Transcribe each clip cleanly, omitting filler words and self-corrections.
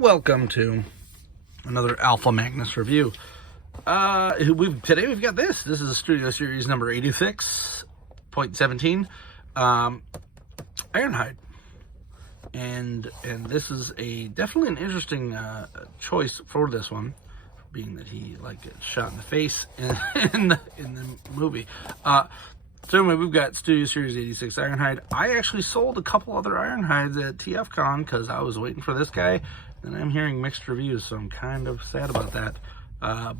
Welcome to another Alpha Magnus review. Today we've got this. This is a Studio Series number 86.17, Ironhide, and this is definitely an interesting choice for this one, being that he gets shot in the face in the movie. So anyway, we've got Studio Series 86 Ironhide. I actually sold a couple other Ironhides at TFCon because I was waiting for this guy, and I'm hearing mixed reviews, so I'm kind of sad about that.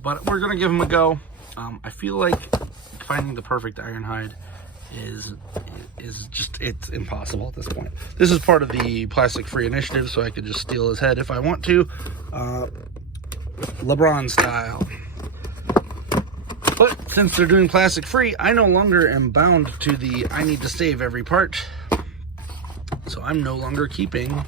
But we're gonna give him a go. I feel like finding the perfect Ironhide is it's impossible at this point. This is part of the plastic-free initiative, so I could just steal his head if I want to, LeBron style. But since they're doing plastic free, I no longer am bound to the I need to save every part. So I'm no longer keeping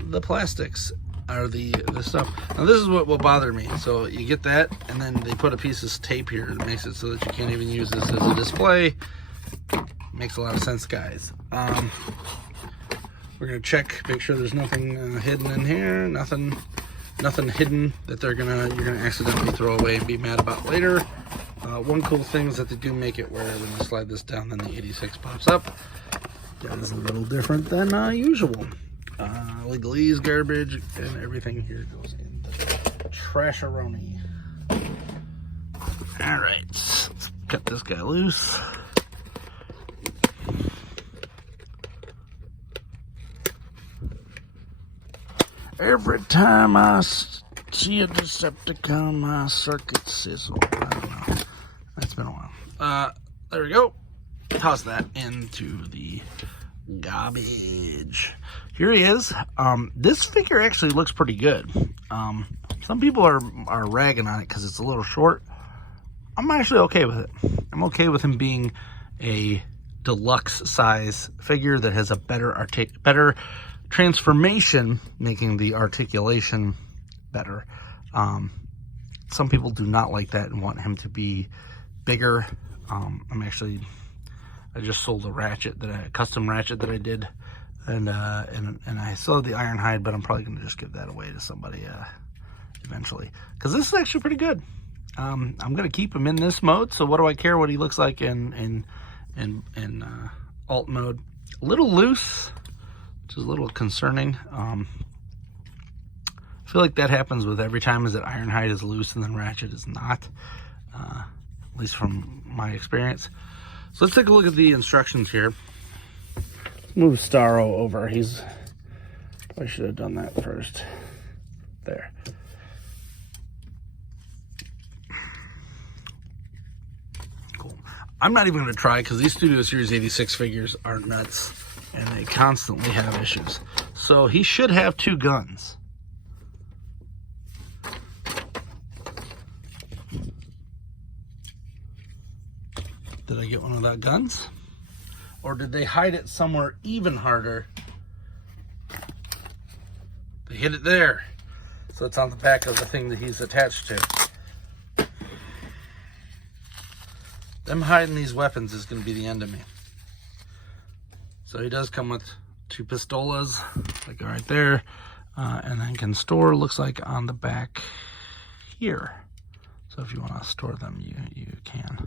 the plastics or the stuff. Now this is what will bother me. So you get that, and then they put a piece of tape here that makes it so that you can't even use this as a display. Makes a lot of sense, guys. We're gonna check, make sure there's nothing hidden in here, nothing hidden that you're gonna accidentally throw away and be mad about later. One cool thing is that they do make it where when you slide this down, then the 86 pops up. That is a little different than usual. Legalese, garbage, and everything here goes in the trasharoni. All right, let's cut this guy loose. Every time I see a Decepticon, my circuit sizzle. I don't know. That's been a while. There we go. Toss that into the garbage. Here he is. This figure actually looks pretty good. Some people are ragging on it because it's a little short. I'm actually okay with it. I'm okay with him being a deluxe size figure that has a better transformation, making the articulation better. Some people do not like that and want him to be bigger. I just sold a custom ratchet that I did, and I sold the Ironhide, but I'm probably gonna just give that away to somebody eventually, because this is actually pretty good. I'm gonna keep him in this mode, so what do I care what he looks like in alt mode? A little loose, which is a little concerning. I feel like that happens with every time, is that Ironhide is loose and then Ratchet is not, at least from my experience. So let's take a look at the instructions here. Let's move Starro over. I should have done that first. There. Cool. I'm not even going to try because these Studio Series 86 figures are nuts. And they constantly have issues. So he should have two guns. Did I get one without guns? Or did they hide it somewhere even harder? They hid it there. So it's on the back of the thing that he's attached to. Them hiding these weapons is going to be the end of me. So he does come with two pistolas, like right there, and then can store, looks like, on the back here. So if you want to store them, you can.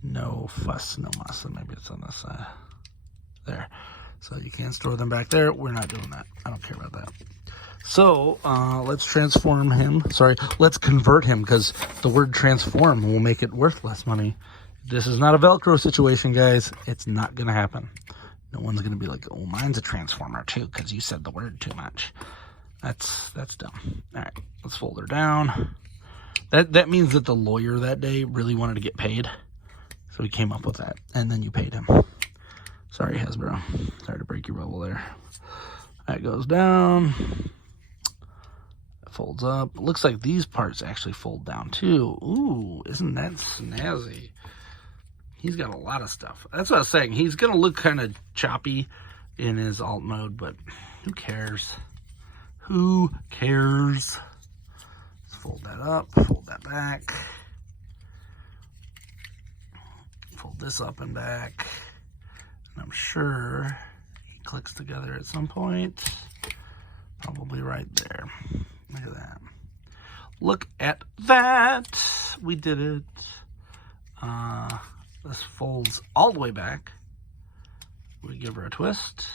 No fuss, no muss. And maybe it's on this side. There. So you can store them back there. We're not doing that. I don't care about that. So let's transform him. Sorry, let's convert him, because the word transform will make it worth less money. This is not a Velcro situation, guys. It's not going to happen. No one's going to be like, oh, mine's a transformer too, because you said the word too much. That's dumb. All right, let's fold her down. That means that the lawyer that day really wanted to get paid. So he came up with that, and then you paid him. Sorry, Hasbro. Sorry to break your bubble there. That goes down. It folds up. It looks like these parts actually fold down too. Ooh, isn't that snazzy? He's got a lot of stuff. That's what I was saying. He's going to look kind of choppy in his alt mode, but who cares? Who cares? Let's fold that up, fold that back. Fold this up and back. And I'm sure he clicks together at some point. Probably right there. Look at that. Look at that. We did it. This folds all the way back. We give her a twist.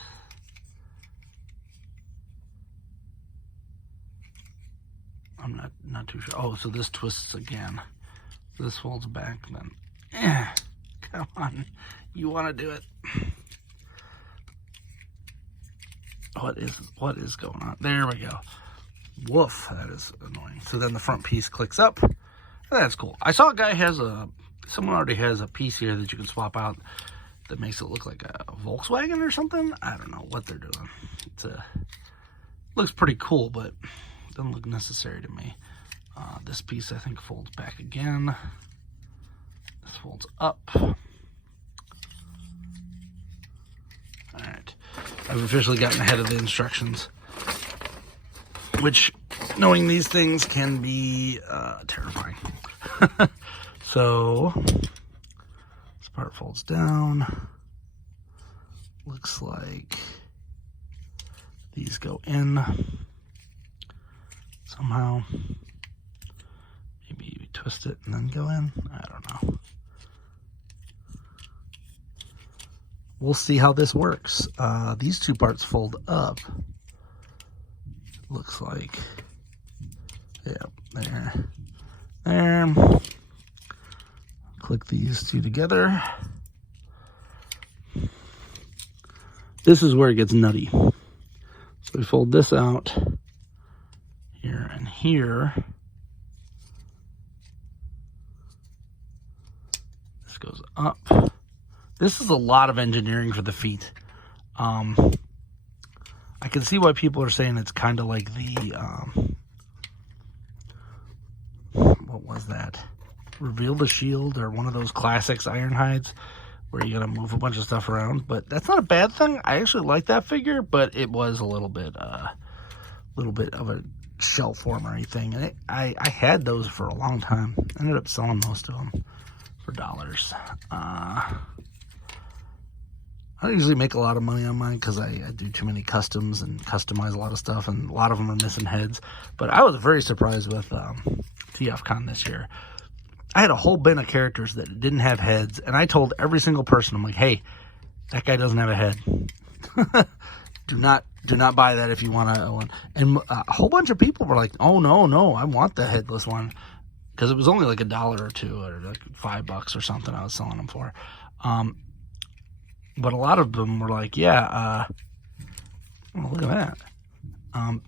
I'm not too sure. Oh, so this twists again. This folds back then. Come on. You want to do it. What is going on? There we go. Woof, that is annoying. So then the front piece clicks up. That's cool. I saw a guy someone already has a piece here that you can swap out that makes it look like a Volkswagen or something. I don't know what they're doing. Looks pretty cool, but doesn't look necessary to me. This piece I think folds back again. This folds up. Alright. I've officially gotten ahead of the instructions, which, knowing these things, can be terrifying. So, this part folds down. Looks like these go in somehow. Maybe you twist it and then go in. I don't know. We'll see how this works. These two parts fold up. Looks like. Yeah, there. Click these two together. This is where it gets nutty. So we fold this out here and here. This goes up. This is a lot of engineering for the feet. I can see why people are saying it's kind of like the, what was that? Reveal the Shield, or one of those classics Ironhides where you gotta move a bunch of stuff around. But that's not a bad thing. I actually like that figure, but it was a little bit of a shell formery thing. And I had those for a long time. I ended up selling most of them for dollars. I usually make a lot of money on mine because I do too many customs and customize a lot of stuff, and a lot of them are missing heads. But I was very surprised with TFCon this year. I had a whole bin of characters that didn't have heads, and I told every single person, I'm like, hey, that guy doesn't have a head. do not buy that if you want one. And a whole bunch of people were like, oh, no, I want the headless one. Because it was only like $1 or $2 or like $5 or something I was selling them for. But a lot of them were like, yeah, oh, look at that. A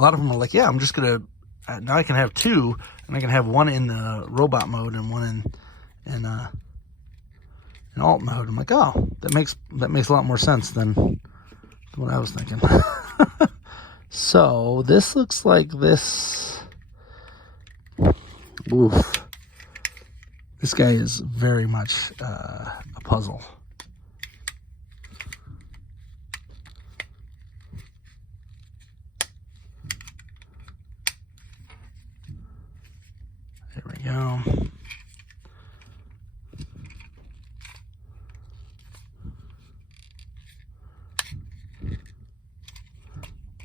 lot of them were like, yeah, I'm just going to, now I can have two, and I can have one in robot mode and one in alt mode. I'm like, oh, that makes a lot more sense than what I was thinking. So this looks like this. Oof. This guy is very much a puzzle. There we go.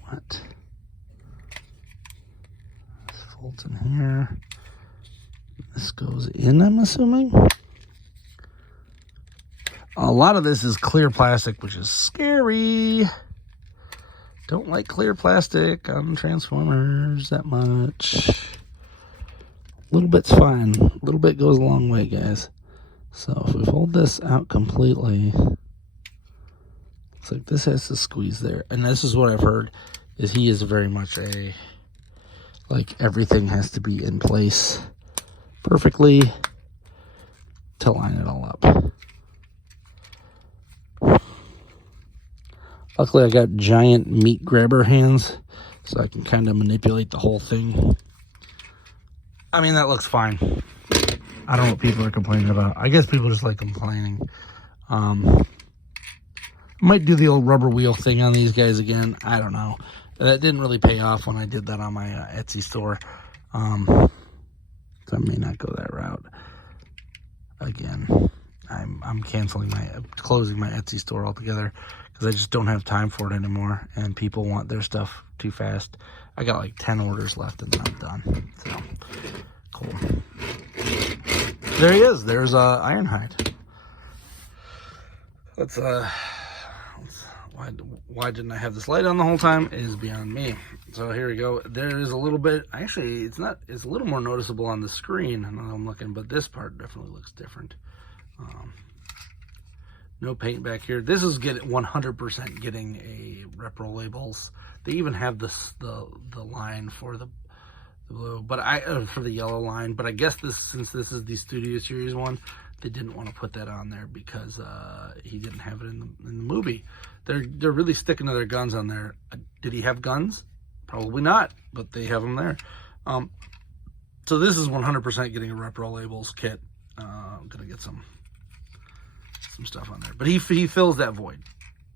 What? This folds in here. This goes in, I'm assuming. A lot of this is clear plastic, which is scary. Don't like clear plastic on Transformers that much. A little bit's fine. A little bit goes a long way, guys. So if we fold this out completely, looks like this has to squeeze there. And this is what I've heard, is he is very much like everything has to be in place perfectly to line it all up. Luckily I got giant meat grabber hands, so I can kind of manipulate the whole thing. I mean, that looks fine. I don't know what people are complaining about. I guess people just like complaining. I might do the old rubber wheel thing on these guys again. I don't know. That didn't really pay off when I did that on my Etsy store. So I may not go that route again. I'm closing my Etsy store altogether because I just don't have time for it anymore, and people want their stuff too fast. I got like 10 orders left, and then I'm done. So, cool. There he is. There's Ironhide. Why didn't I have this light on the whole time is beyond me. So here we go. There is a little bit, actually, it's a little more noticeable on the screen now that I'm looking, but this part definitely looks different. No paint back here. This is 100% getting a repro labels. They even have the line for the blue, but for the yellow line. But I guess since this is the Studio Series one, they didn't want to put that on there because he didn't have it in the movie. They're really sticking to their guns on there. Did he have guns? Probably not, but they have them there. So this is 100% getting a repro labels kit. I'm gonna get some stuff on there, but he fills that void.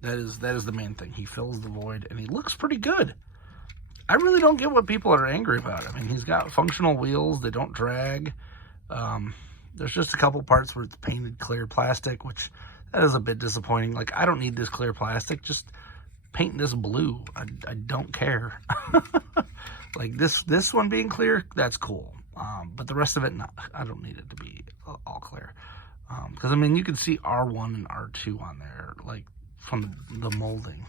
That is the main thing. He fills the void, and he looks pretty good. I really don't get what people are angry about. I mean, he's got functional wheels. They don't drag. There's just a couple parts where it's painted clear plastic, which that is a bit disappointing. Like, I don't need this clear plastic. Just paint this blue. I don't care. Like this one being clear, that's cool. But the rest of it, no, I don't need it to be all clear. Because I mean, you can see R1 and R2 on there, like from the molding,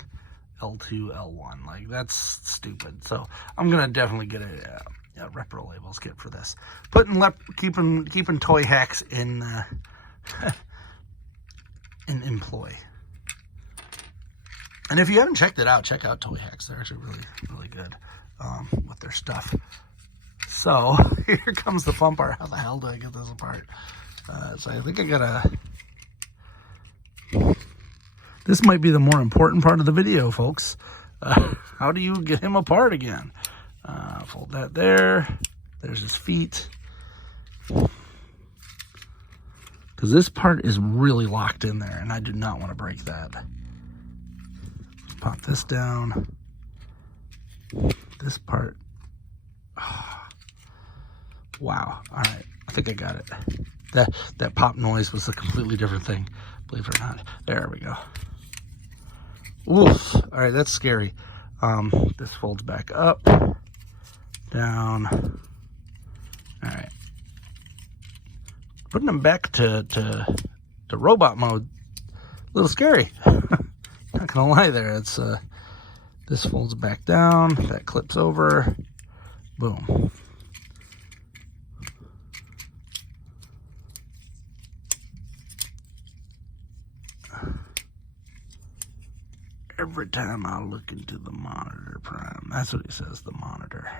L2, L1. Like, that's stupid. So I'm gonna definitely get a repro labels kit for this. Keeping toy hacks in in employ. And if you haven't checked it out, check out Toy Hacks. They're actually really good with their stuff. So here comes the fun part. How the hell do I get this apart? So I think I gotta. This might be the more important part of the video, folks. How do you get him apart again? Fold that there. There's his feet. Because this part is really locked in there, and I do not want to break that. Pop this down. This part. Oh. Wow. All right. I think I got it. That pop noise was a completely different thing, believe it or not. There we go. Oof. All right, that's scary. This folds back up, down. All right. Putting them back to robot mode, a little scary. Not gonna lie there. It's this folds back down, that clips over, boom. Every time I look into the monitor, Prime, that's what he says, the monitor.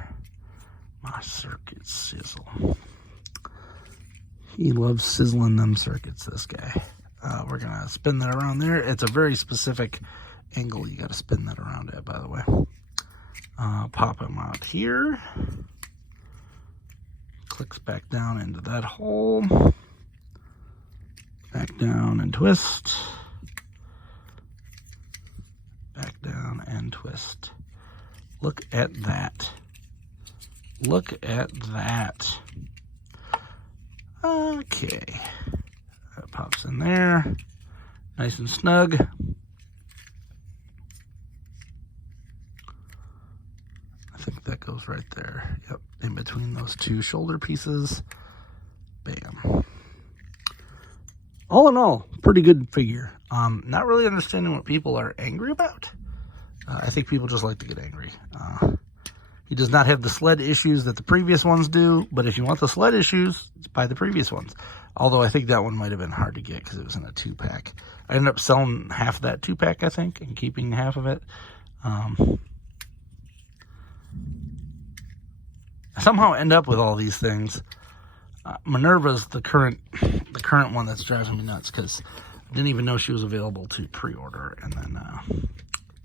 My circuits sizzle. He loves sizzling them circuits, this guy. We're gonna spin that around there. It's a very specific angle you gotta spin that around at, by the way. Pop him out here. Clicks back down into that hole. Back down and twist. Back down and twist. Look at that. Look at that. Okay. That pops in there. Nice and snug. I think that goes right there. Yep, in between those two shoulder pieces. Bam. All in all, pretty good figure. Not really understanding what people are angry about. I think people just like to get angry. He does not have the sled issues that the previous ones do, but if you want the sled issues, buy the previous ones. Although I think that one might have been hard to get because it was in a 2-pack. I ended up selling half of that 2-pack, I think, and keeping half of it. I somehow end up with all these things. Minerva's the current one that's driving me nuts because I didn't even know she was available to pre-order, and then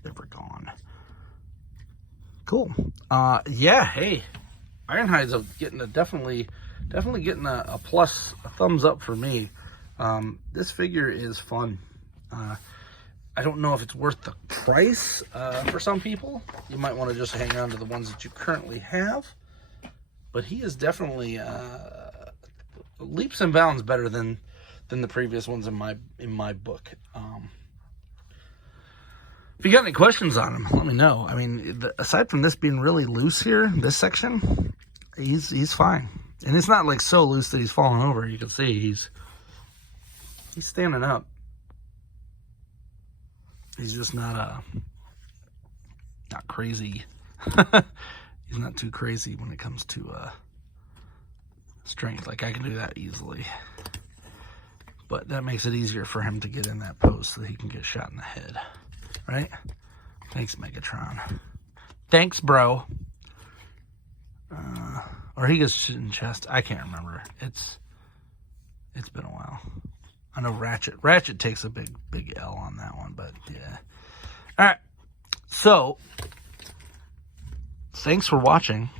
they were gone. Cool. Yeah, hey, Ironhide's definitely getting a plus, a thumbs up for me. This figure is fun. I don't know if it's worth the price for some people. You might want to just hang on to the ones that you currently have, but he is definitely leaps and bounds better than the previous ones in my book. If you got any questions on him, let me know. I mean, aside from this being really loose here, this section, he's fine. And it's not like so loose that he's falling over. You can see he's standing up. He's just not crazy. He's not too crazy when it comes to strength. Like, I can do that easily. But that makes it easier for him to get in that pose so that he can get shot in the head. Right? Thanks, Megatron. Thanks, bro. Or he gets shit in chest. I can't remember. It's been a while. I know Ratchet takes a big L on that one, but yeah. All right. So, thanks for watching.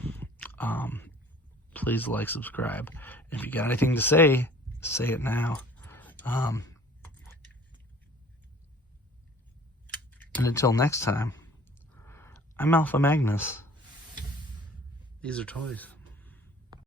Please like, subscribe. If you got anything to say it now. And until next time, I'm Alpha Magnus. These are toys.